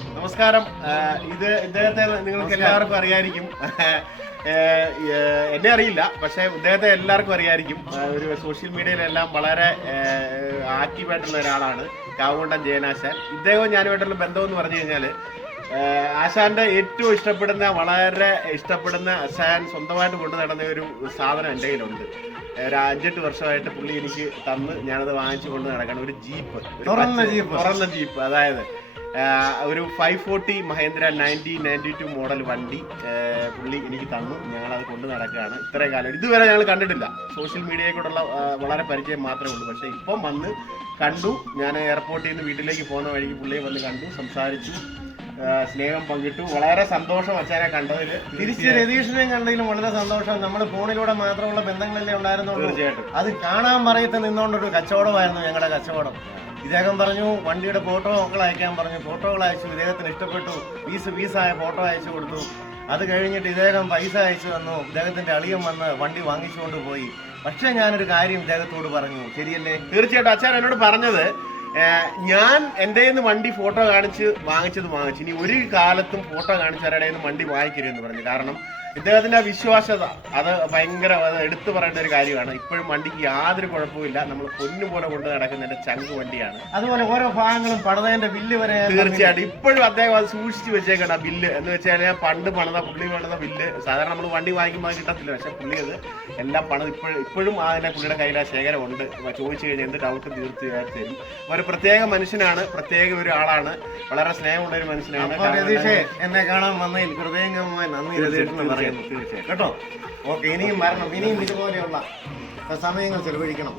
നമസ്കാരം. ഇത് ഇദ്ദേഹത്തെ നിങ്ങൾക്ക് എല്ലാവർക്കും അറിയായിരിക്കും. എന്നെ അറിയില്ല പക്ഷേ ഇദ്ദേഹത്തെ എല്ലാവർക്കും അറിയായിരിക്കും. ഒരു സോഷ്യൽ മീഡിയയിലെല്ലാം വളരെ ആക്റ്റീവായിട്ടുള്ള ഒരാളാണ് കാവുകൊണ്ടൻ ജയനാശാൻ. ഇദ്ദേഹവും ഞാനുമായിട്ടുള്ള ബന്ധം എന്ന് പറഞ്ഞു കഴിഞ്ഞാൽ ആശാന്റെ ഏറ്റവും ഇഷ്ടപ്പെടുന്ന വളരെ ഇഷ്ടപ്പെടുന്ന ആശാൻ സ്വന്തമായിട്ട് കൊണ്ടു നടന്ന ഒരു സാധനം എന്റെ കയ്യിലുണ്ട്. ഒരു അഞ്ചെട്ട് വർഷമായിട്ട് പുള്ളി എനിക്ക് തന്ന് ഞാനത് വാങ്ങിച്ചു കൊണ്ട് നടക്കണം ഒരു ജീപ്പ് തുറന്ന ജീപ്പ്. തുറന്ന ജീപ്പ് അതായത് ഒരു five forty Mahindra nineteen ninety two model വണ്ടി പുള്ളി എനിക്ക് തന്നു. ഞങ്ങളത് കൊണ്ടു നടക്കുകയാണ്. ഇത്രയും കാലം. ഇതുവരെ ഞങ്ങൾ കണ്ടിട്ടില്ല. സോഷ്യൽ മീഡിയയിൽ കൂടെയുള്ള വളരെ പരിചയം മാത്രമേ ഉള്ളൂ. പക്ഷേ ഇപ്പം വന്ന് കണ്ടു. ഞാൻ എയർപോർട്ടിൽ നിന്ന് വീട്ടിലേക്ക് പോകുന്ന വഴിക്ക് പുള്ളിയെ വന്ന് കണ്ടു സംസാരിച്ചു. സ്നേഹം പങ്കിട്ടു. വളരെ സന്തോഷം അച്ഛനെ കണ്ടതിൽ. തിരിച്ച് രതീഷിനെയും കണ്ടതിലും വളരെ സന്തോഷം. നമ്മൾ ഫോണിലൂടെ മാത്രമുള്ള ബന്ധങ്ങളല്ലേ ഉണ്ടായിരുന്നു തീർച്ചയായിട്ടും. അത് കാണാൻ പറയത്ത് നിന്നുകൊണ്ടൊരു കച്ചവടമായിരുന്നു ഞങ്ങളുടെ കച്ചവടം. ഇദ്ദേഹം പറഞ്ഞു വണ്ടിയുടെ ഫോട്ടോകൾ അയക്കാൻ പറഞ്ഞു. ഫോട്ടോകൾ അയച്ചു ഇദ്ദേഹത്തിന് ഇഷ്ടപ്പെട്ടു. പീസ് പീസായ ഫോട്ടോ അയച്ചു കൊടുത്തു. അത് കഴിഞ്ഞിട്ട് ഇദ്ദേഹം പൈസ അയച്ചു തന്നു. ഇദ്ദേഹത്തിന്റെ അളിയൻ വന്ന് വണ്ടി വാങ്ങിച്ചുകൊണ്ട് പോയി. പക്ഷേ ഞാനൊരു കാര്യം ഇദ്ദേഹത്തോട് പറഞ്ഞു. ശരിയല്ലേ? തീർച്ചയായിട്ടും അച്ഛൻ എന്നോട് പറഞ്ഞത് ഞാൻ എന്റെ നിന്ന് വണ്ടി ഫോട്ടോ കാണിച്ച് വാങ്ങിച്ചത് വാങ്ങിച്ചു. ഇനി ഒരു കാലത്തും ഫോട്ടോ കാണിച്ച് ആരുടെ നിന്ന് വണ്ടി വാങ്ങിക്കരുതെന്ന് പറഞ്ഞു. കാരണം ഇദ്ദേഹത്തിന്റെ വിശ്വാസത അത് ഭയങ്കര അത് എടുത്തു പറയേണ്ട ഒരു കാര്യമാണ്. ഇപ്പോഴും വണ്ടിക്ക് യാതൊരു കുഴപ്പമില്ല നമ്മൾ പൊന്നു പോലെ കൊണ്ട് നടക്കുന്ന എന്റെ ചങ്ക് വണ്ടിയാണ്. അതുപോലെ ഓരോ ഭാഗങ്ങളും പണിതതിന്റെ ബില്ല് വരെ തീർച്ചയായിട്ടും. ഇപ്പോഴും അദ്ദേഹം അത് സൂക്ഷിച്ച് വെച്ചേക്കണം ആ ബില്ല്. എന്ന് വെച്ചാൽ പണ്ട് പണിത പുള്ളി പണിത ബില്ല്. സാധാരണ നമ്മൾ വണ്ടി വാങ്ങിക്കുമ്പോൾ കിട്ടത്തില്ല. പക്ഷെ പുള്ളി അത് എല്ലാം പണിത്. ഇപ്പോഴും ഇപ്പോഴും അതിനെ പുള്ളിയുടെ കയ്യിൽ ആ ശേഖരമുണ്ട് ചോദിച്ചു കഴിഞ്ഞാൽ എന്ത് ഡൗട്ട് തീർച്ചയായിട്ടും തരും. ഒരു പ്രത്യേക മനുഷ്യനാണ് പ്രത്യേക ഒരു ആളാണ് വളരെ സ്നേഹമുള്ള ഒരു മനുഷ്യനാണ്. രതീഷേ എന്നെ കാണാൻ വന്നതിൽ ഹൃദയംഗമമായി നന്ദി പറയുന്നു. കേട്ടോ? ഓക്കെ ഇനിയും വരണം ഇനിയും ഇതുപോലെയുള്ള സമയങ്ങൾ ചെലവഴിക്കണം.